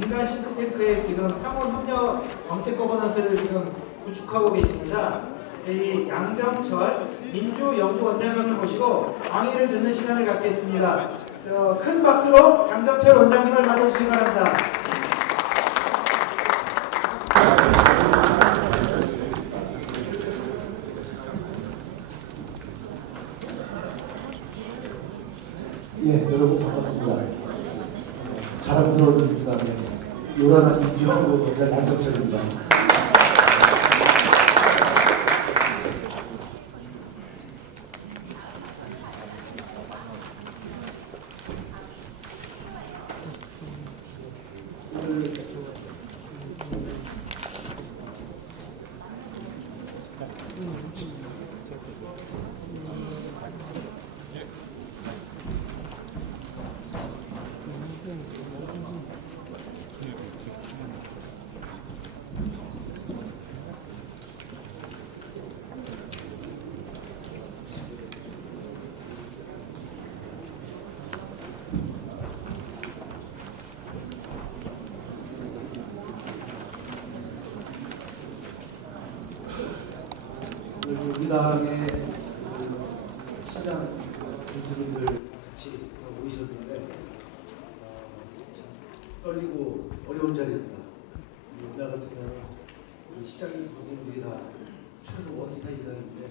민간 싱크탱크의 지금 상호협력 정책 거버넌스를 지금 구축하고 계십니다. 이 양정철 민주연구원장님을 모시고 강의를 듣는 시간을 갖겠습니다. 큰 박수로 양정철 원장님을 맞아주시기 바랍니다. 예, 여러분 반갑습니다. 자랑스러운 민주당의 요란한 민주연구원장 양정철입니다. 우리 당의 시장 교수님들 같이 모이셨는데 떨리고 어려운 자리입니다. 우리나라 같으면 시장님 교수님들이 다 최소 원스타 이상인데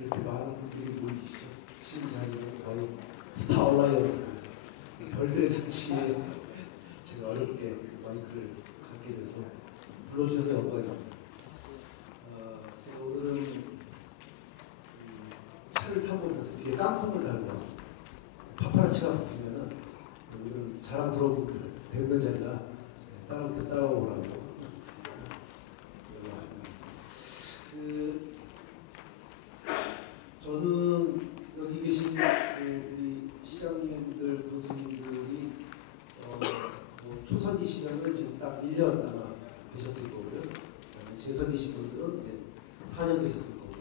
이렇게 많은 분들이 모이신 자리는 거의 스타 얼라이언스 별들의 잔치에 제가 어렵게 마이크를 갖게 돼서 불러주셔서 영광입니다. 제가 오늘은 차를 타고 오면서 뒤에 깡통을 달고 왔습니다. 파파라치가 붙으면은 오늘은 자랑스러운 분들 뵙는 자리가 따라오라고 왔습니다. 저는 여기 계신 우리 시장님들, 교수님들이 초선이시면은 지금 딱 1년 아마 계셨을 거고요. 재선이신 분들은 이제 4년 되셨을 거고,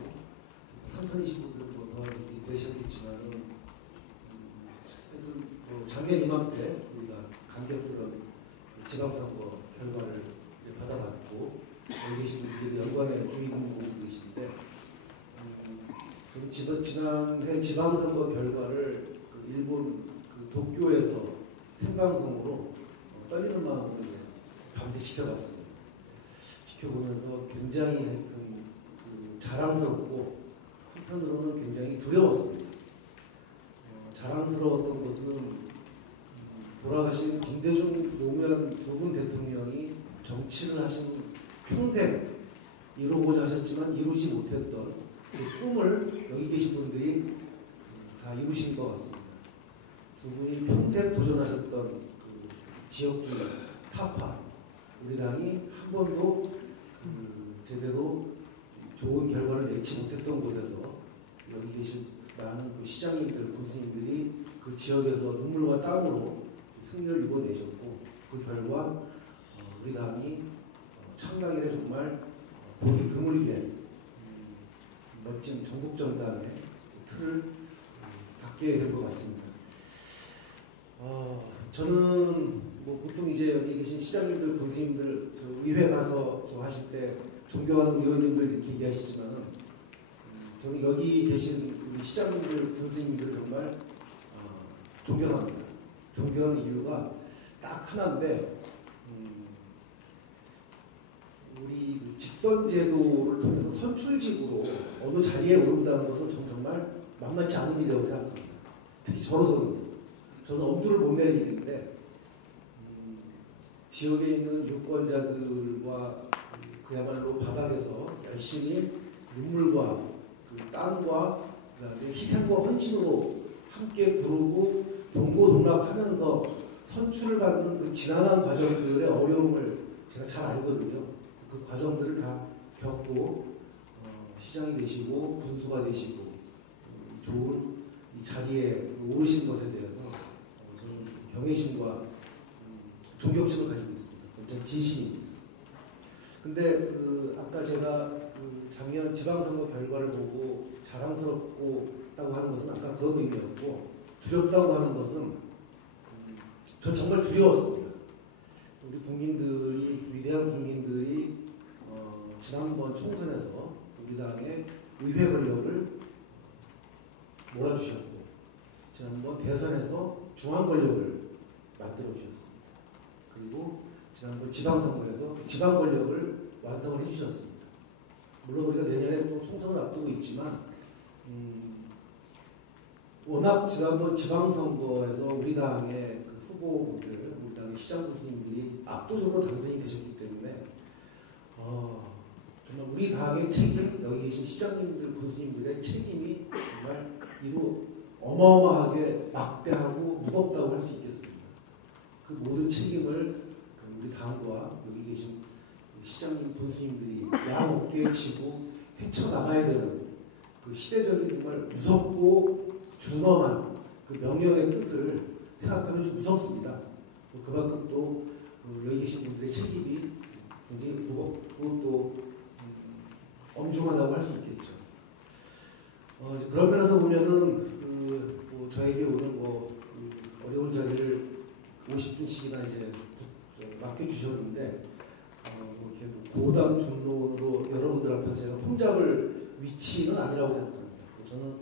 3선이신 분들은 뭐 더 되셨겠지만은, 작년 이맘때 우리가 감격스러운 지방선거 결과를 받아봤고, 여기 계신 분들이 영광의 주인공들이신데, 지난해 지방선거 결과를 일본 도쿄에서 생방송으로 떨리는 마음으로 이제 밤새 지켜봤습니다. 지켜보면서 굉장히 하여튼 자랑스럽고 한편으로는 굉장히 두려웠습니다. 자랑스러웠던 것은 돌아가신 김대중 노무현 두 분 대통령이 정치를 하신 평생 이루고자 하셨지만 이루지 못했던 그 꿈을 여기 계신 분들이 다 이루신 것 같습니다. 두 분이 평생 도전하셨던 그 지역주의 타파, 우리 당이 한 번도 제대로 좋은 결과를 내지 못했던 곳에서 여기 계신 많은 그 시장님들, 군수님들이 그 지역에서 눈물과 땀으로 승리를 이뤄내셨고, 그 결과 우리 당이 창당일에 정말 보기 드물게 멋진 전국정당의 틀을 닫게 된 것 같습니다. 저는 뭐 보통 이제 여기 계신 시장님들, 군수님들 의회 가서 하실 때 존경하는 의원님들 이렇게 얘기하시지만은 저는 여기 계신 우리 시장님들, 군수님들 정말 존경합니다. 존경하는 이유가 딱 하나인데, 우리 직선제도를 통해서 선출직으로 어느 자리에 오른다는 것은 저는 정말 만만치 않은 일이라고 생각합니다. 특히 저는 엄두를 못 낼 일인데, 지역에 있는 유권자들과 그야말로 바닥에서 열심히 눈물과 땀과 그다음에 희생과 헌신으로 함께 부르고 동고동락하면서 선출을 받는 그 지난한 과정들의 어려움을 제가 잘 알거든요. 그 과정들을 다 겪고 시장이 되시고 군수가 되시고 좋은 이 자리에 오르신 것에 대해서 저는 경외심과 존경심을 가지고 있습니다. 전 진심입니다. 근데 아까 제가 작년 지방선거 결과를 보고 자랑스럽다고 하는 것은 아까 그런 의미였고, 두렵다고 하는 것은 전 정말 두려웠습니다. 우리 국민들이, 위대한 국민들이 지난번 총선에서 우리 당의 의회 권력을 몰아주셨고, 지난번 대선에서 중앙 권력을 만들어 주셨습니다. 그리고 지난번 지방선거에서 지방 권력을 완성을 해주셨습니다. 물론 우리가 내년에 또 총선을 앞두고 있지만, 워낙 지난번 지방선거에서 우리 당의 그 후보분들, 우리 당의 시장 교수님들이 압도적으로 당선이 되셨기 때문에 정말 우리 당의 책임, 여기 계신 시장님들, 교수님들의 책임이 정말 이로 어마어마하게 막대하고 무겁다고 할 수 있겠습니다. 그 모든 책임을 우리 당과 여기 계신 시장님, 군수님들이 양어깨에 지고 헤쳐나가야 되는 그 시대적인 정말 무섭고 준엄한 그 명령의 뜻을 생각하면 좀 무섭습니다. 그만큼 또 여기 계신 분들의 책임이 굉장히 무겁고 또 엄중하다고 할 수 있겠죠. 그런 면에서 보면은 저에게 오늘 어려운 자리를 50분씩이나 이제 맡겨주셨는데 이렇게 고담 중론으로 여러분들 앞에서 제가 폼잡을 위치는 아니라고 생각합니다. 저는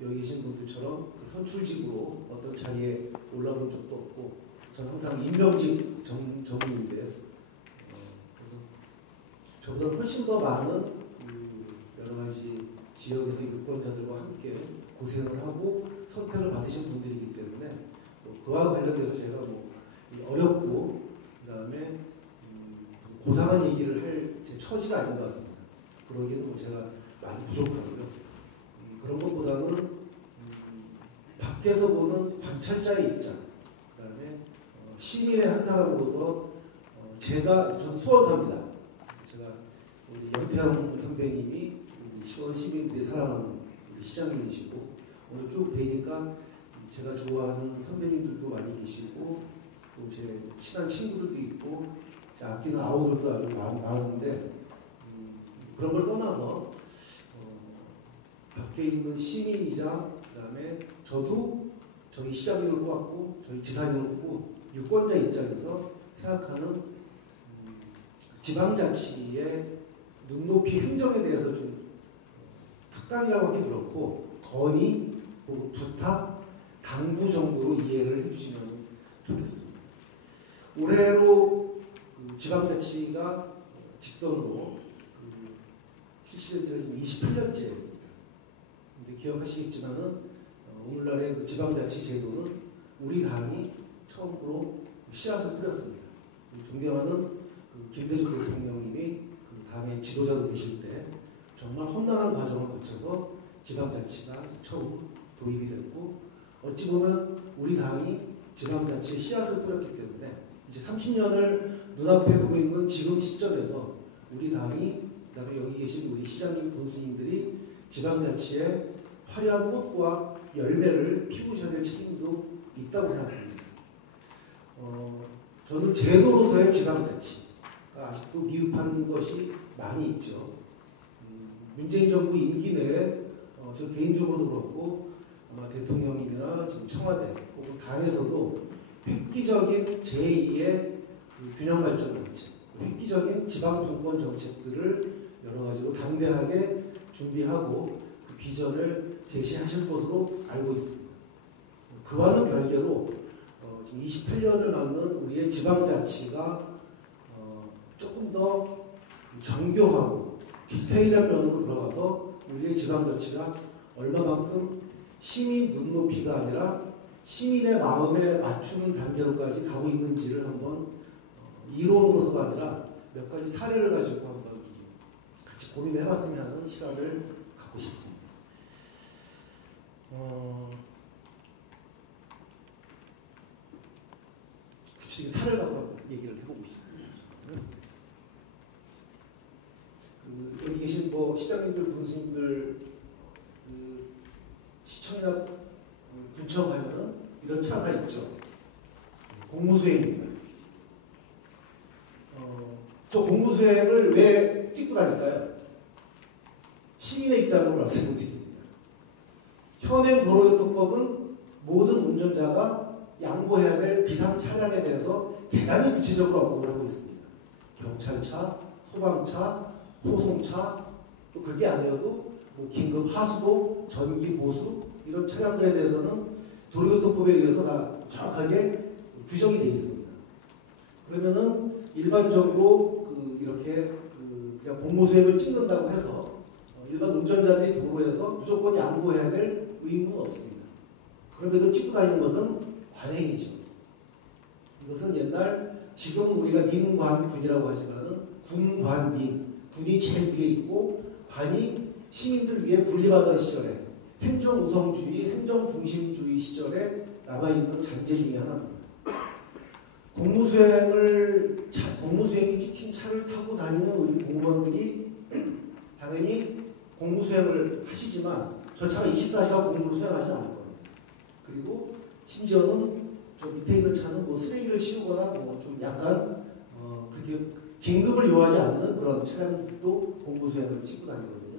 여기 계신 분들처럼 선출직으로 어떤 자리에 올라본 적도 없고, 저는 항상 임명직 전문인데요. 저보다 훨씬 더 많은 여러 가지 지역에서 유권자들과 함께 고생을 하고 선택을 받으신 분들이기 때문에 그와 관련돼서 제가 어렵고 그다음에 고상한 얘기를 할 제 처지가 아닌 것 같습니다. 그러기에는 제가 많이 부족하고요. 그런 것보다는 밖에서 보는 관찰자의 입장, 그다음에 시민의 한 사람으로서 저는 수원사입니다. 제가 우리 연태영 선배님이 우리 수원 시민들이 사랑하는 우리 시장님이시고, 오늘 쭉 뵈니까 제가 좋아하는 선배님들도 많이 계시고 또 제 친한 친구들도 있고 제 아끼는 아우들도 아주 많은데, 그런 걸 떠나서 밖에 있는 시민이자 그다음에 저도 저희 시장님을 뽑았고 저희 지사님을 뽑고 유권자 입장에서 생각하는 지방자치의 눈높이 행정에 대해서 좀 특강이라고 하기 그렇고 건의, 부탁, 당부 정도로 이해를 해주시면 좋겠습니다. 올해로 지방자치가 직선으로 실시된 지가 지금 28년째입니다. 근데 기억하시겠지만은 오늘날의 그 지방자치 제도는 우리 당이 처음으로 씨앗을 뿌렸습니다. 존경하는 김대중 대통령님이 그 당의 지도자로 계실 때 정말 험난한 과정을 거쳐서 지방자치가 처음 도입이 됐고, 어찌 보면 우리 당이 지방자치에 씨앗을 뿌렸기 때문에 이제 30년을 눈앞에 두고 있는 지금 시점에서 우리 당이, 그다음에 여기 계신 우리 시장님, 군수님들이 지방자치에 화려한 꽃과 열매를 피우셔야 될 책임도 있다고 생각합니다. 저는 제도로서의 지방자치가 아직도 미흡한 것이 많이 있죠. 문재인 정부 임기 내에 저 개인적으로도 그렇고 아마 대통령님이나 지금 청와대 혹은 당에서도 획기적인 제2의 균형 발전 정책, 획기적인 지방 분권 정책들을 여러 가지로 당대하게 준비하고 그 비전을 제시하실 것으로 알고 있습니다. 그와는 별개로 지금 28년을 맞는 우리의 지방자치가 조금 더 정교하고 디테일한 면으로 들어가서 우리의 지방자치가 얼마만큼 시민 눈높이가 아니라 시민의 마음에 맞추는 단계로까지 가고 있는지를 한번 이론으로서가 아니라 몇 가지 사례를 가지고 한번 같이 고민해봤으면 하는 시간을 갖고 싶습니다. 구체적인 사례를 갖고 얘기를 해보고 싶습니다. 여기 계신 시장님들, 군수님들, 시청이나 군청 가면은 이런 차가 있죠. 공무수행입니다. 저 공무수행을 왜 찍고 다닐까요? 시민의 입장으로 말씀을 드립니다. 현행 도로교통법은 모든 운전자가 양보해야 될 비상 차량에 대해서 대단히 구체적으로 언급을 하고 있습니다. 경찰차, 소방차, 호송차, 또 그게 아니어도 뭐 긴급 하수도, 전기 보수 이런 차량들에 대해서는 도로교통법에 의해서 다 정확하게 규정이 되어 있습니다. 그러면은 일반적으로 이렇게 그냥 공무수행을 찍는다고 해서 일반 운전자들이 도로에서 무조건 양보해야 될 의무는 없습니다. 그럼에도 찍고 다니는 것은 관행이죠. 이것은 지금은 우리가 민관군이라고 하지만은 군관민, 군이 제일 위에 있고 관이 시민들 위해 분리받은 시절에 행정우선주의, 행정중심주의 시절에 남아있는 잔재 중에 하나입니다. 공무수행이 찍힌 차를 타고 다니는 우리 공무원들이 당연히 공무수행을 하시지만 저 차가 24시간 공무를 수행하지 않을 겁니다. 그리고 심지어는 저 밑에 있는 차는 뭐 쓰레기를 치우거나 뭐 좀 약간 그렇게 긴급을 요하지 않는 그런 차량도 공무수행을 찍고 다니거든요.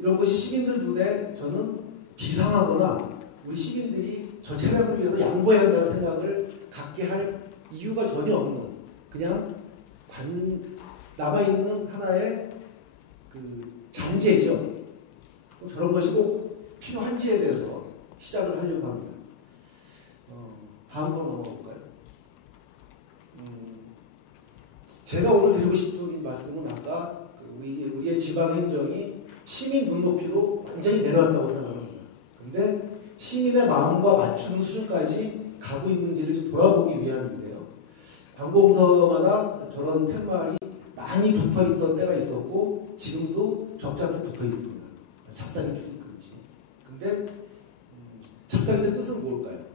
이런 것이 시민들 눈에 저는 비상하거나 우리 시민들이 저 차량을 위해서 양보해야 한다는 생각을 갖게 할 이유가 전혀 없는 그냥 남아있는 하나의 잔재죠. 저런 것이 꼭 필요한지에 대해서 시작을 하려고 합니다. 다음 거 넘어갈까요? 제가 오늘 드리고 싶은 말씀은 아까 우리의 지방행정이 시민 눈높이로 완전히 내려왔다고 생각합니다. 그런데 시민의 마음과 맞추는 수준까지 가고 있는지를 돌아보기 위함인데요. 관공서마다 저런 팻말이 많이 붙어있던 때가 있었고 지금도 적잖게 붙어있습니다. 잡상이 주니까지. 근데 잡상인의 뜻은 뭘까요?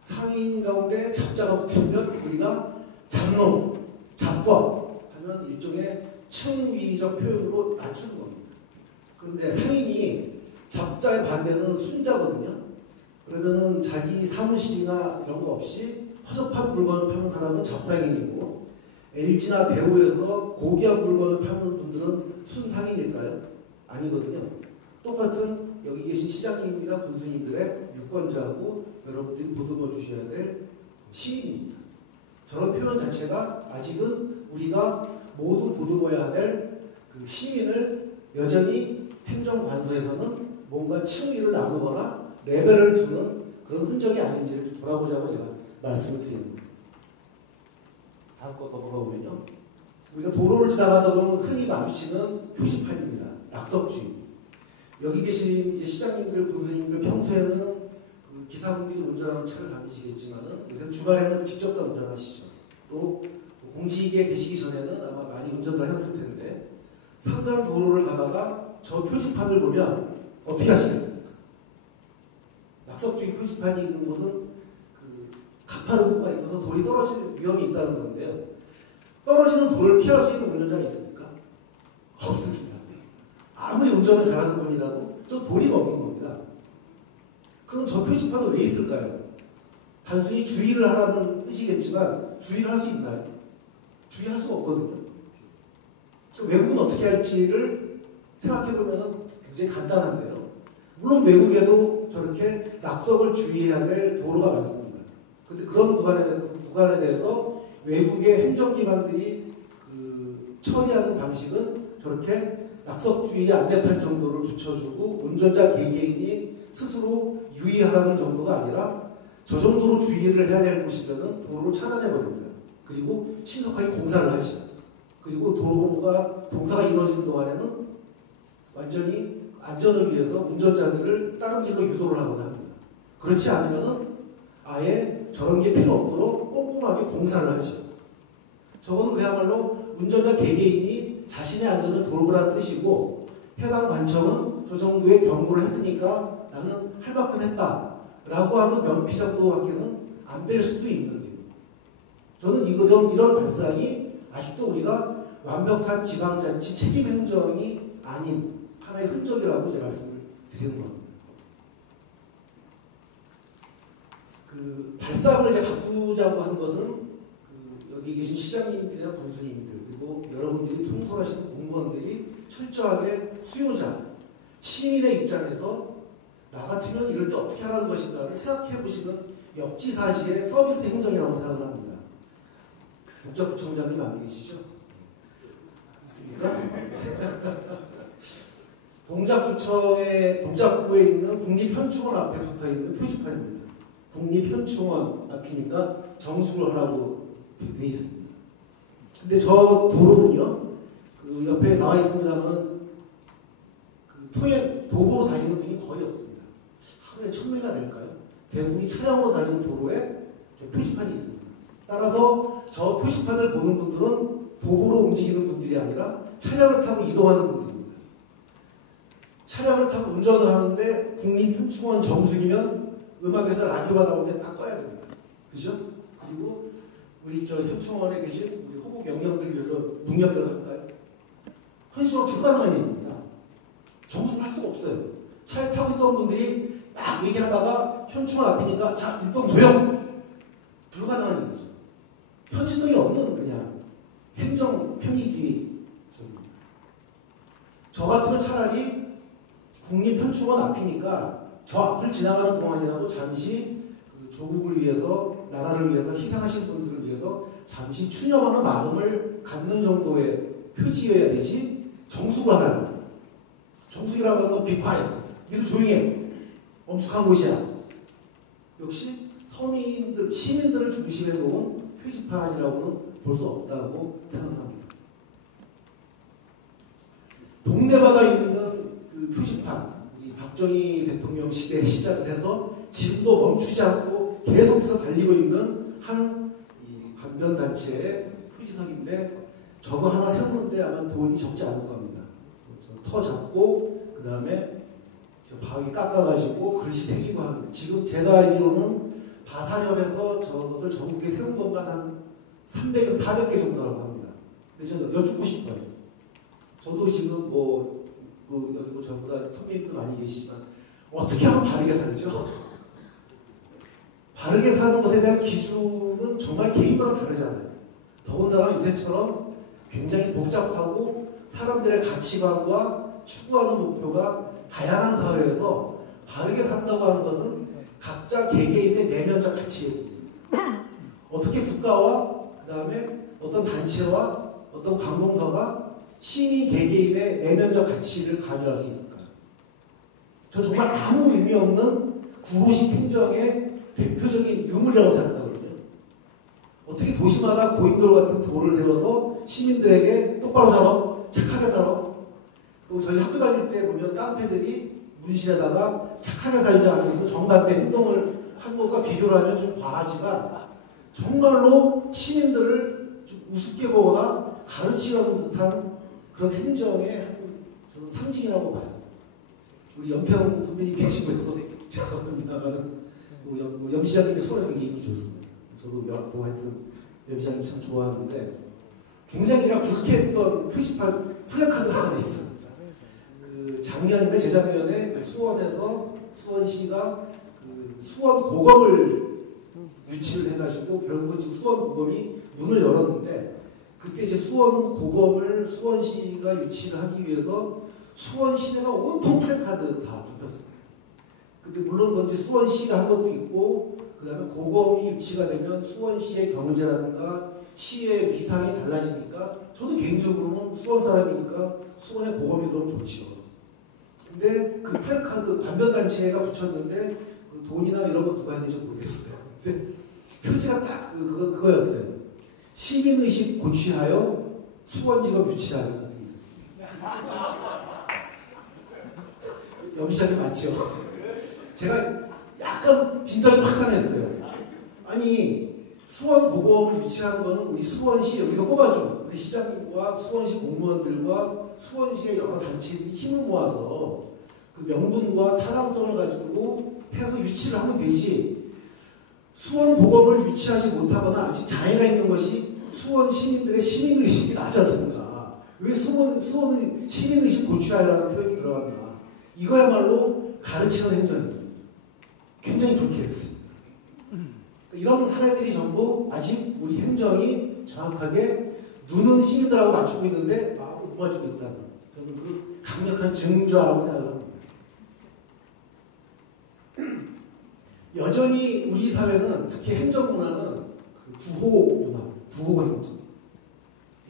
상인 가운데 잡자가 붙으면 우리가 잡놈, 잡권 하면 일종의 층위적 표현으로 맞추는 겁니다. 그런데 상인이 잡자의 반대는 순자거든요. 그러면은 자기 사무실이나 이런 거 없이 허접한 물건을 파는 사람은 잡상인이고 LG나 대우에서 고귀한 물건을 파는 분들은 순상인일까요? 아니거든요. 똑같은 여기 계신 시장님이나 군수님들의 유권자하고 여러분들이 보듬어 주셔야 될 시민입니다. 저런 표현 자체가 아직은 우리가 모두 보듬어야 될 그 시민을 여전히 행정관서에서는 뭔가 층위를 나누거나 레벨을 두는 그런 흔적이 아닌지를 돌아보자고 제가 말씀을 드립니다. 다음 거 넘어가보면요. 우리가 도로를 지나가다 보면 흔히 마주치는 표지판입니다. 낙석주의. 여기 계신 이제 시장님들, 군수님들 평소에는 그 기사분들이 운전하는 차를 다니시겠지만은 요새 주말에는 직접 다 운전하시죠. 또 공직에 계시기 전에는 아마 많이 운전을 하셨을 텐데 상간 도로를 가다가 저 표지판을 보면 어떻게 하시겠습니까? 낙석주의 표지판이 있는 곳은 가파른구가 있어서 돌이 떨어질 위험이 있다는 건데요. 떨어지는 돌을 피할 수 있는 운전자가 있습니까? 없습니다. 아무리 운전을 잘하는 분이라도 저 돌이 없는 겁니다. 그럼 저 표지판은 왜 있을까요? 단순히 주의를 하라는 뜻이겠지만 주의를 할 수 있나요? 주의할 수가 없거든요. 외국은 어떻게 할지를 생각해보면 굉장히 간단한데요. 물론 외국에도 저렇게 낙석을 주의해야 될 도로가 많습니다. 그런데 그런 구간에 대해서 외국의 행정기관들이 처리하는 방식은 저렇게 낙석주의 안내판 정도를 붙여주고 운전자 개개인이 스스로 유의하라는 정도가 아니라 저 정도로 주의를 해야 될 곳이면 도로를 차단해버립니다. 그리고 신속하게 공사를 하죠. 그리고 도로가 공사가 이루어지는 동안에는 완전히 안전을 위해서 운전자들을 다른 길로 유도를 하거나 합니다. 그렇지 않으면은 아예 저런 게 필요 없도록 꼼꼼하게 공사를 하죠. 저거는 그야말로 운전자 개개인이 자신의 안전을 돌보라는 뜻이고 해당 관청은 저 정도의 경고를 했으니까 나는 할 만큼 했다라고 하는 명피 정도밖에는 안 될 수도 있는데 저는 이런 발상이 아직도 우리가 완벽한 지방자치 책임행정이 아닌 하나의 흔적이라고 이제 말씀을 드리는 겁니다. 발상을 이제 바꾸자고 하는 것은 여기 계신 시장님들이나 군수님들 그리고 여러분들이 통솔하시는 공무원들이 철저하게 수요자, 시민의 입장에서 나 같으면 이럴 때 어떻게 하라는 것인가를 생각해 보시는 역지사지의 서비스 행정이라고 생각을 합니다. 복잡부총장님 안 계시죠? 있습니까? 동작구에 있는 국립현충원 앞에 붙어 있는 표지판입니다. 국립현충원 앞이니까 정수를 하라고 되어 있습니다. 근데 저 도로는요, 그 옆에 나와 있습니다만, 그 도보로 다니는 분이 거의 없습니다. 하루에 1000명이나 될까요? 대부분이 차량으로 다니는 도로에 표지판이 있습니다. 따라서 저 표지판을 보는 분들은 도보로 움직이는 분들이 아니라 차량을 타고 이동하는 분들입니다. 차량을 타고 운전을 하는데 국립현충원 정수기면 음악에서 라디오가 나오는데 딱 꺼야 됩니다. 그죠? 그리고 우리 저 현충원에 계신 우리 호국 영령들 위해서 묵념을 할까요? 현실적으로 불가능한 일입니다. 정수를 할 수가 없어요. 차에 타고 있던 분들이 막 얘기하다가 현충원 앞이니까 자, 일동 조용! 불가능한 일이죠. 현실성이 없는 그냥 행정 편의주의. 저 같으면 차라리 국립현충원 앞이니까 저 앞을 지나가는 동안이라도 잠시 그 조국을 위해서, 나라를 위해서 희생하신 분들을 위해서 잠시 추념하는 마음을 갖는 정도의 표지여야 되지 정수를 하라는 거예요. 정수기라고 하는 건 be quiet. 니들 조용히 해. 엄숙한 곳이야. 역시 서민들, 시민들을 중심에 놓은 표지판이라고는 볼 수 없다고 생각합니다. 동네마다 있는 그 표지판, 이 박정희 대통령 시대에 시작해서 지금도 멈추지 않고 계속해서 달리고 있는 한 관변단체의 표지석인데 저거 하나 세우는데 아마 돈이 적지 않을 겁니다. 터 잡고 그 다음에 바위 깎아가지고 글씨 새기고 하는데 지금 제가 알기로는 바산협에서 저것을 전국에 세운 것만 한 300에서 400개 정도라고 합니다. 근데 저는 여쭙고 싶어요. 저도 지금 여기 뭐 저보다 선배님들 많이 계시지만 어떻게 하면 바르게 살죠? 바르게 사는 것에 대한 기준은 정말 개인마다 다르잖아요. 더군다나 요새처럼 굉장히 복잡하고 사람들의 가치관과 추구하는 목표가 다양한 사회에서 바르게 산다고 하는 것은 각자 개개인의 내면적 가치의 문제입니다. 어떻게 국가와 그 다음에 어떤 단체와 어떤 관공서가 시민 개개인의 내면적 가치를 간주할 수 있을까요? 저 정말 아무 의미 없는 구로식 행정의 대표적인 유물이라고 생각하거든요. 어떻게 도시마다 고인돌 같은 도를 세워서 시민들에게 똑바로 살아, 착하게 살아. 그리고 저희 학교 다닐 때 보면 깡패들이 문신에다가 착하게 살지 않으면서 정반대 행동을 한 것과 비교를 하면 좀 과하지만 정말로 시민들을 좀 우습게 보거나 가르치려는 듯한 그런 행정의 저는 상징이라고 봐요. 우리 염태영 선배님 계시고 해서 죄송합니다만은 염 시장님의 소리가 되게 인기 좋습니다. 저도 하여튼 염 시장님 참 좋아하는데 굉장히 제가 불쾌했던 표지판 플래카드가 하나 있습니다. 그 작년인가 재작년에 수원에서 수원시가 그 수원 고검을 유치를 해가지고 결국은 지금 수원 고검이 문을 열었는데 그때 이제 수원 고검을 수원시가 유치를 하기 위해서 수원 시내가 온통 플래카드 다 붙였습니다. 근데 물론 그건 이제 수원시가 한 것도 있고 그 다음에 고검이 유치가 되면 수원시의 경제라든가 시의 위상이 달라지니까 저도 개인적으로는 수원 사람이니까 수원에 고검이 들어오면 좋지요. 근데 그 플래카드 관변단체가 붙였는데 그 돈이나 이런 거 누가 했는지 모르겠어요. 근데 표지가 딱 그거였어요. 시민의식 고취하여 수원지검 유치하는 게 있었습니다. 염시장님 맞죠? 제가 약간 빈정이 확산했어요. 아니 수원 고검을 유치하는 거는 우리 수원시 우리가 뽑아줘. 우리 시장과 수원시 공무원들과 수원시의 여러 단체들이 힘을 모아서 그 명분과 타당성을 가지고 해서 유치를 하면 되지. 수원 고검을 유치하지 못하거나 아직 장애가 있는 것이 수원 시민들의 시민의식이 낮아서인가. 왜 수원의 시민의식 고취하라는 표현이 들어갔나. 이거야말로 가르치는 행정입니다. 굉장히 불쾌했습니다. 이런 사례들이 전부 아직 우리 행정이 정확하게 눈은 시민들하고 맞추고 있는데 마음을 못 맞추고 있다는 저는 그 강력한 증조라고 생각을 합니다. 여전히 우리 사회는 특히 행정문화는 그 구호 문화, 구호 행정.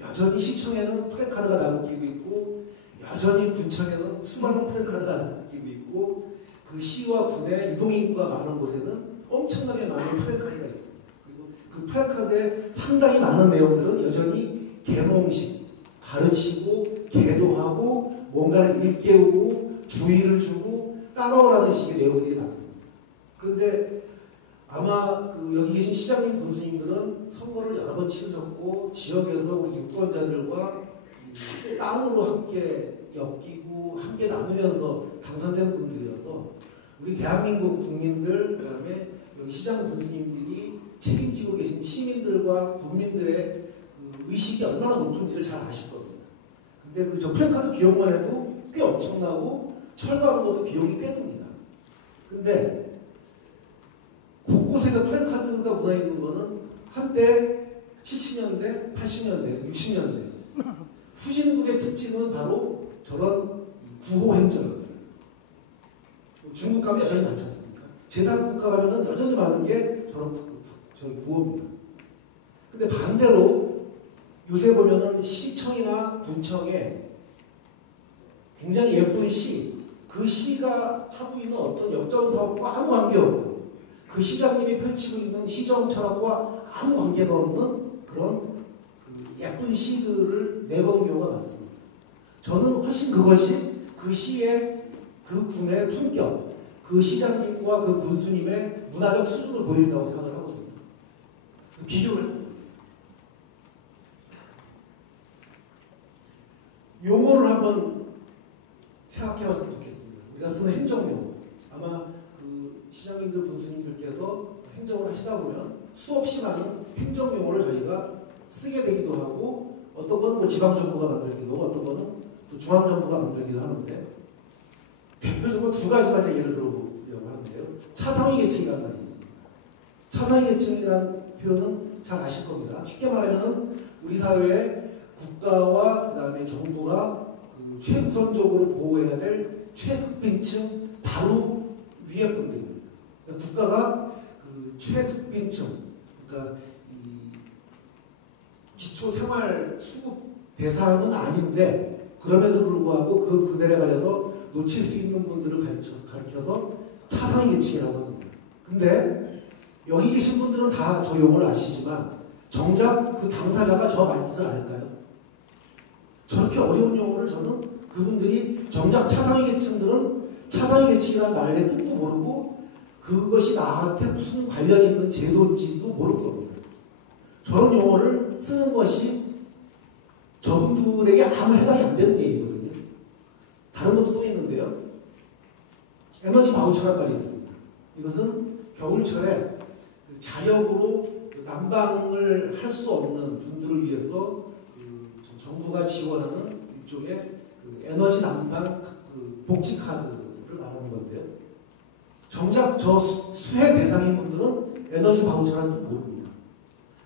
여전히 시청에는 플래카드가 남기고 있고 여전히 군청에는 수많은 플래카드가 남기고 있고 그 시와 군의 유동인구가 많은 곳에는 엄청나게 많은 플래카드가 있습니다. 그리고 그 플래카드에 상당히 많은 내용들은 여전히 계몽식, 가르치고 계도하고 뭔가를 일깨우고 주의를 주고 따라오라는 식의 내용들이 많습니다. 그런데 아마 여기 계신 시장님, 군수님들은 선거를 여러 번 치르셨고 지역에서 우리 유권자들과 땅으로 함께 엮이고 함께 나누면서 당선된 분들이어서 우리 대한민국 국민들, 그다음에 여기 시장 군수님들이 책임지고 계신 시민들과 국민들의 그 의식이 얼마나 높은지를 잘 아실 겁니다. 근데 저 플래카드 비용만 해도 꽤 엄청나고 철거하는 것도 비용이 꽤 듭니다. 근데 곳곳에서 플래카드가 묻어 있는 거는 한때 70년대, 80년대, 60년대 후진국의 특징은 바로 저런 구호 행정입니다. 중국 가면 여전히 많지 않습니까? 제3국가 가면은 여전히 많은 게 저런 구호입니다. 근데 반대로 요새 보면은 시청이나 군청에 굉장히 예쁜 시, 그 시가 하고 있는 어떤 역전 사업과 아무 관계없고 그 시장님이 펼치고 있는 시정 철학과 아무 관계가 없는 그런 예쁜 시들을 내건 경우가 많습니다. 저는 훨씬 그것이 그 시의 그 군의 품격, 그 시장님과 그 군수님의 문화적 수준을 보여준다고 생각을 하거든요. 그래서 비교를 해요. 용어를 한번 생각해봤으면 좋겠습니다. 우리가 쓰는 행정용어. 아마 그 시장님들, 군수님들께서 행정을 하시다 보면 수없이 많은 행정용어를 저희가 쓰게 되기도 하고 어떤 거는 뭐 지방정부가 만들기도 하고 어떤 거는 또 중앙정부가 만들기도 하는데 대표적으로 두 가지만 제가 예를 들어보려고 하는데요. 차상위 계층이라는 말이 있습니다. 차상위 계층이라는 표현은 잘 아실 겁니다. 쉽게 말하면 우리 사회의 국가와 그다음에 정부가 그 최우선적으로 보호해야 될 최극빈층 바로 위에 분들입니다. 그러니까 국가가 그 최극빈층, 그러니까 기초생활수급 대상은 아닌데 그럼에도 불구하고 그 그들에 관해서 놓칠 수 있는 분들을 가르쳐서 차상위 계층이라고 합니다. 근데 여기 계신 분들은 다 저 용어를 아시지만 정작 그 당사자가 저 말뜻을 알까요? 저렇게 어려운 용어를 저는 그분들이 정작 차상위 계층들은 차상위 계층이라는 말의 뜻도 모르고 그것이 나한테 무슨 관련이 있는 제도인지도 모를 겁니다. 저런 용어를 쓰는 것이 저분들에게 아무 해당이 안 되는 얘기거든요. 다른 것도 또 있는데요. 에너지 바우처라는 말이 있습니다. 이것은 겨울철에 자력으로 난방을 할 수 없는 분들을 위해서 정부가 지원하는 일종의 에너지 난방 복지 카드를 말하는 건데요. 정작 저 수혜 대상인 분들은 에너지 바우처라는 줄 모릅니다.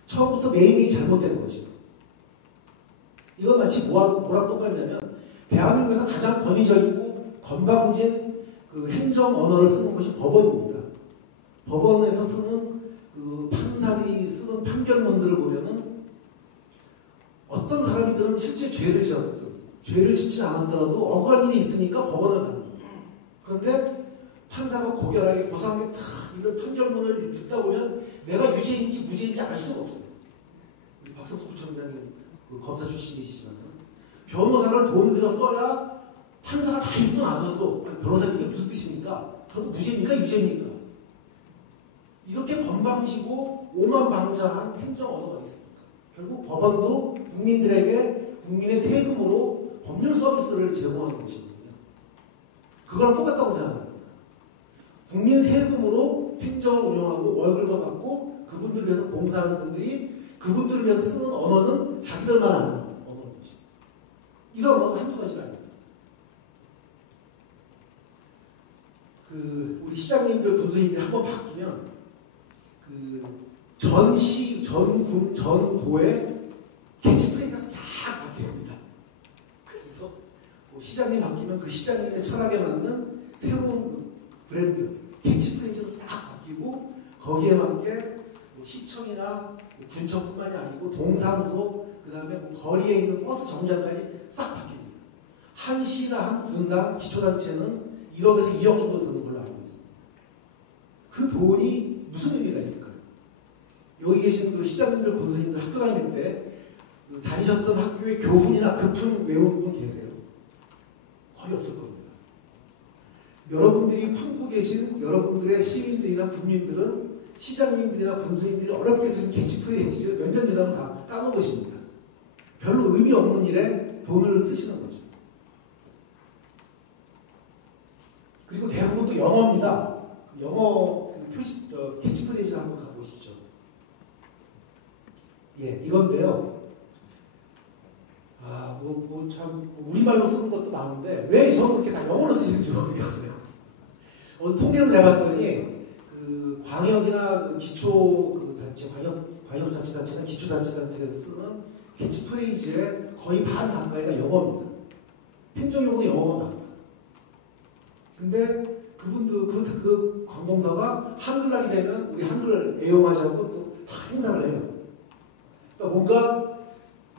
처음부터 네이밍이 잘못된 거죠. 이건 마치 뭐랑 똑같냐면 대한민국에서 가장 권위적이고 건방진 그 행정 언어를 쓰는 것이 법원입니다. 법원에서 쓰는 그 판사들이 쓰는 판결문들을 보면은 어떤 사람이든 실제 죄를 지었든 죄를 짓지 않았더라도 억울한 일이 있으니까 법원을 가는 거예요. 그런데 판사가 고결하게 고상하게 탁 이런 판결문을 듣다 보면 내가 유죄인지 무죄인지 알 수가 없어요. 박석수 부총장님 그 검사 출신이시지만 변호사를 돈을 들여 써야 판사가 다 읽고 나서도 변호사님 이게 무슨 뜻입니까? 저도 무죄입니까? 유죄입니까? 이렇게 건방지고 오만방자한 행정 언어가 있습니까? 결국 법원도 국민들에게 국민의 세금으로 법률 서비스를 제공하는 것이거든요. 그거랑 똑같다고 생각합니다. 국민 세금으로 행정을 운영하고 월급을 받고 그분들을 위해서 봉사하는 분들이 그분들을 위해서 쓰는 언어는 자기들만 아는 언어인 것이죠. 이런 언어가 한두 가지가 아닙니다. 우리 시장님들, 군수님들이 한번 바뀌면 전시, 전군, 전도의 캐치프레이즈가 싹 바뀌어야 됩니다. 그래서 시장님 바뀌면 그 시장님의 철학에 맞는 새로운 브랜드, 캐치프레이즈로 싹 바뀌어요. 바뀌고 거기에 맞게 시청이나 군청뿐만이 아니고 동사무소 그다음에 거리에 있는 버스 정류장까지 싹 바뀝니다. 한 시나 한 군당 기초단체는 1억에서 2억 정도 드는 걸로 알고 있습니다. 그 돈이 무슨 의미가 있을까요? 여기 계신 그 시장님들, 권수님들 학교 다닐 때 그 다니셨던 학교의 교훈이나 급훈 외우는 분 계세요? 거의 없을 겁니다. 여러분들이 품고 계신 여러분들의 시민들이나 국민들은 시장님들이나 군수님들이 어렵게 쓰신 캐치프레이즈 몇 년 지나면 다 까먹으십니다. 별로 의미 없는 일에 돈을 쓰시는 거죠. 그리고 대부분 또 영어입니다. 영어 표지, 캐치프레이즈를 한번 가보시죠. 예, 이건데요. 참, 우리말로 쓰는 것도 많은데, 왜 저는 그렇게 다 영어로 쓰시는지 모르겠어요. 통계를 내봤더니, 그 광역이나 그 기초 그 단체, 광역자치단체나 기초자치단체에서 쓰는 캐치프레이즈의 거의 반 가까이가 영어입니다. 행정용어는 영어가 나옵니다. 근데 그분도 그 관공서가 한글날이 되면 우리 한글을 애용하자고 또 다 행사를 해요. 그러니까 뭔가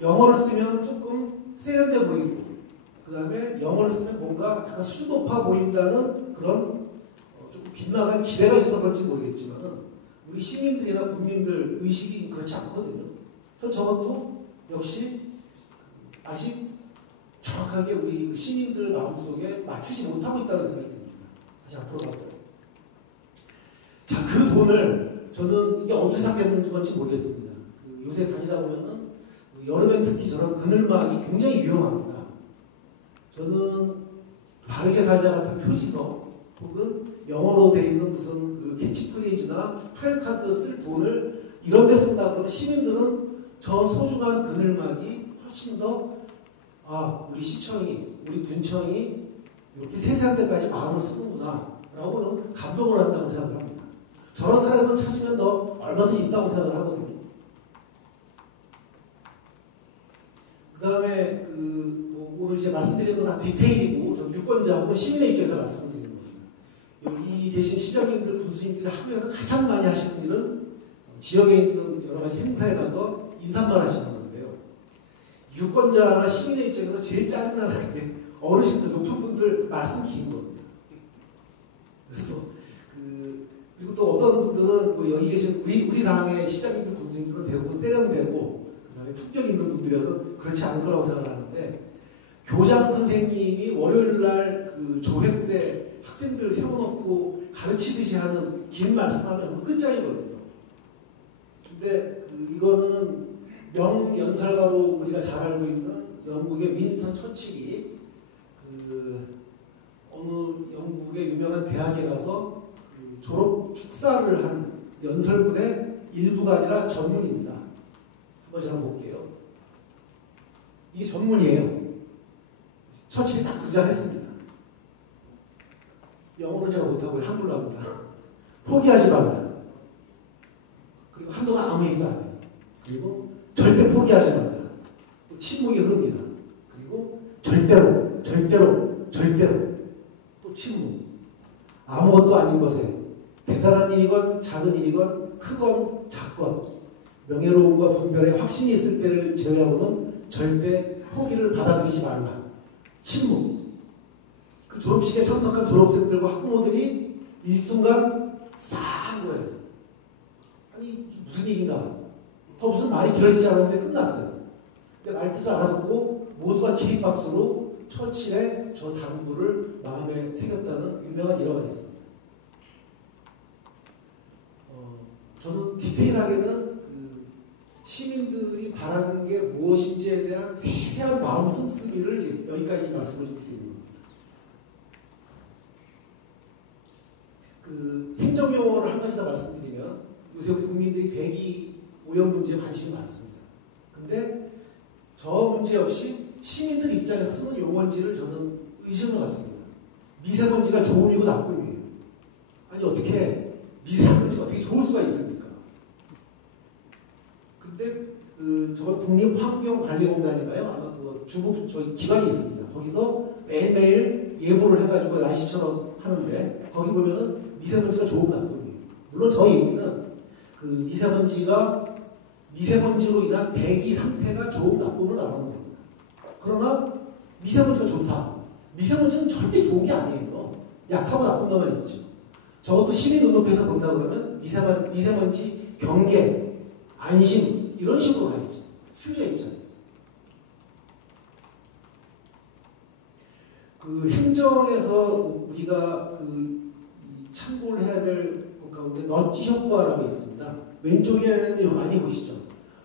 영어를 쓰면 조금 세련돼 보이고 그 다음에 영어를 쓰면 뭔가 약간 수준 높아 보인다는 그런 조금 빗나간 기대가 있어서 그런지 모르겠지만 우리 시민들이나 국민들 의식이 그렇지 않거든요. 그래서 저것도 역시 아직 정확하게 우리 시민들 마음속에 맞추지 못하고 있다는 생각이 듭니다. 다시 앞으로 가볼까요? 자, 그 돈을 저는 이게 어디서 시작했는지 모르겠습니다. 요새 다니다 보면은 여름엔 특히 저런 그늘막이 굉장히 유용합니다. 저는 바르게 살자 같은 표지서 혹은 영어로 되어 있는 무슨 그 캐치프레이즈나 프랜카드 쓸 돈을 이런 데 쓴다 그러면 시민들은 저 소중한 그늘막이 훨씬 더 우리 시청이, 우리 군청이 이렇게 세세한 데까지 마음을 쓰는구나 라고는 감동을 한다고 생각을 합니다. 저런 사람을 찾으면 더 얼마든지 있다고 생각을 하거든요. 그 다음에 오늘 제가 말씀드리는 건 다 디테일이고 저 유권자 혹은 시민의 입장에서 말씀드리는 겁니다. 여기 계신 시장님들, 군수님들이 한국에서 가장 많이 하시는 일은 지역에 있는 여러 가지 행사에 가서 인사만 하시는 건데요. 유권자나 시민의 입장에서 제일 짜증나는 게 어르신들, 높은 분들 말씀 긴 겁니다. 그래서 그리고 또 어떤 분들은 여기 계신 우리 당의 시장님들, 군수님들은 대부분 세련되고 그다음에 품격 있는 분들이어서 그렇지 않을 거라고 생각하는데 교장 선생님이 월요일날 그 조회 때 학생들 세워놓고 가르치듯이 하는 긴 말씀하면 끝장이거든요. 근데 이거는 명연설가로 우리가 잘 알고 있는 영국의 윈스턴 처칠이 어느 영국의 유명한 대학에 가서 졸업 축사를 한 연설문의 일부가 아니라 전문입니다. 한번 제가 볼게요. 이게 전문이에요. 처칠이 딱 등장했습니다. 영어로 제가 못하고 한글로 합니다. 포기하지 말라. 그리고 한동안 아무 얘기도 안 해요. 그리고 절대 포기하지 말라. 또 침묵이 흐릅니다. 그리고 절대로 또 침묵. 아무것도 아닌 것에 대단한 일이건 작은 일이건 크건 작건 명예로움과 분별에 확신이 있을 때를 제외하고는 절대 포기를 받아들이지 말라. 침묵. 그 졸업식에 참석한 졸업생들과 학부모들이 일순간 싹 거예요. 아니 무슨 얘기인가. 더 무슨 말이 길어지지 않았는데 끝났어요. 근데 말뜻을 알아듣고 모두가 기립박수로 처칠의 저 당부를 마음에 새겼다는 유명한 일화가 있습니다. 저는 디테일하게는 시민들이 바라는 게 무엇인지에 대한 세세한 마음 씀씀이를 여기까지 말씀을 좀 드리는 겁니다. 행정용어를 한 가지 더 말씀드리면 요새 우리 국민들이 대기 오염 문제에 관심이 많습니다. 근데 저 문제 역시 시민들 입장에서 쓰는 용어인지를 저는 의심을 갖습니다. 미세먼지가 좋음이고 나쁨이에요. 아니 어떻게 미세먼지가 어떻게 좋을 수가 있습니까? 근데 저건 국립환경관리공단인가요? 아마 중국 저희 기관이 있습니다. 거기서 매일매일 예보를 해가지고 날씨처럼 하는데 거기 보면은 미세먼지가 좋은 나쁨이에요. 물론 저 얘기는 그 미세먼지로 인한 대기 상태가 좋은 나쁨을 말하는 겁니다. 그러나 미세먼지가 좋다. 미세먼지는 절대 좋은 게 아니에요. 약하고 나쁜 것만 있죠. 저것도 시민 눈높이에서 본다 그러면 미세먼지 경계, 안심 이런 식으로 가야죠. 수요자 입장에서. 그 행정에서 우리가 참고를 해야 될 것 가운데 넛지 효과라고 있습니다. 왼쪽에는 많이 보시죠.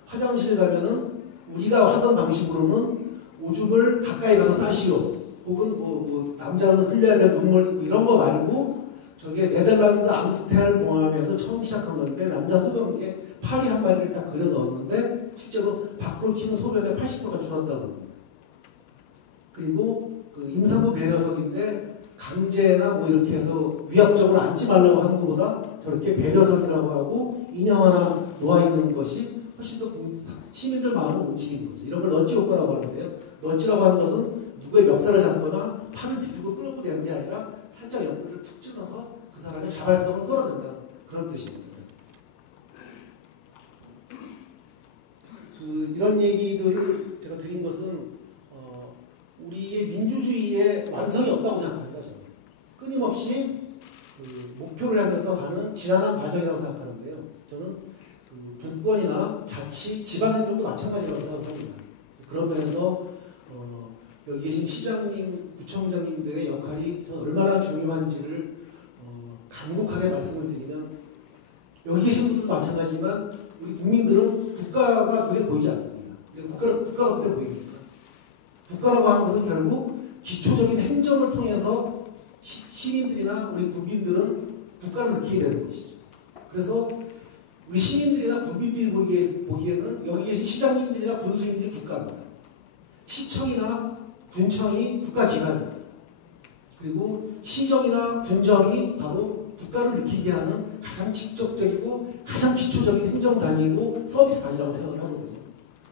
화장실 가면은 우리가 하던 방식으로는 오줌을 가까이 가서 싸시오. 혹은 남자는 흘려야 될 눈물 이런 거 말고 저게 네덜란드 암스텔모함에서 처음 시작한 건데 남자 소변기에 파리 한 마리를 딱 그려 넣었는데 실제로 밖으로 튀는 소변의 80%가 줄었다고 합니다. 그리고 그 임산부 배려석인데 강제나 뭐 이렇게 해서 위압적으로 앉지 말라고 하는 것보다 저렇게 배려석이라고 하고 인형 하나 놓아 있는 것이 훨씬 더 시민들 마음을 움직이는 거죠. 이런 걸 넛지 효과라고 하는데요. 넛지라고 하는 것은 누구의 멱살을 잡거나 팔을 비틀고 끌고 되는 게 아니라 살짝 옆구리를 툭 찔러서 그 사람의 자발성을 끌어낸다. 그런 뜻입니다. 이런 얘기들을 제가 드린 것은 우리의 민주주의에 완성이 없다고 생각합니다. 저는. 끊임없이 목표를 향해서 가는 지난한 과정이라고 생각하는데요. 저는 부권이나 자치, 지방행정도 마찬가지라고 생각합니다. 그런 면에서 여기 계신 시장님, 구청장님들의 역할이 얼마나 중요한지를 간곡하게 말씀을 드리면 여기 계신 분들도 마찬가지지만 우리 국민들은 국가가 눈에 보이지 않습니다. 국가가 눈에 보입니까? 국가라고 하는 것은 결국 기초적인 행정을 통해서 시민들이나 우리 국민들은 국가를 느끼게 되는 것이죠. 그래서 우리 시민들이나 국민들이 보기에는 여기 계신 시장님들이나 군수님들이 국가입니다. 시청이나 군청이 국가기관입니다. 그리고 시정이나 군정이 바로 국가를 느끼게 하는 가장 직접적이고 가장 기초적인 행정단위이고 서비스단위라고 생각을 하거든요.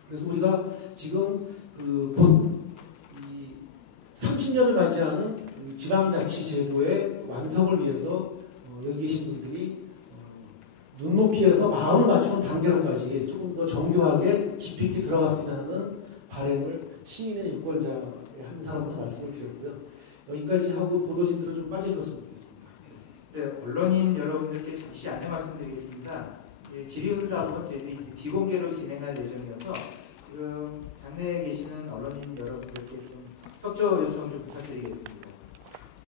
그래서 우리가 지금 곧 30년을 맞이하는 지방자치제도의 완성을 위해서 여기 계신 분들이 눈높이에서 마음을 맞추는 단계로까지 조금 더 정교하게 깊이 있게 들어갔으면 하는 바람을 시민의 유권자의 한 사람으로서 말씀을 드렸고요. 여기까지 하고 보도진들은 좀 빠져줬으면 좋겠습니다. 네, 언론인 여러분들께 잠시 안내 말씀드리겠습니다. 질의응답은 저희들이 비공개로 진행할 예정이어서 지금 장내에 계시는 언론인 여러분들께 좀 협조 요청 좀 부탁드리겠습니다.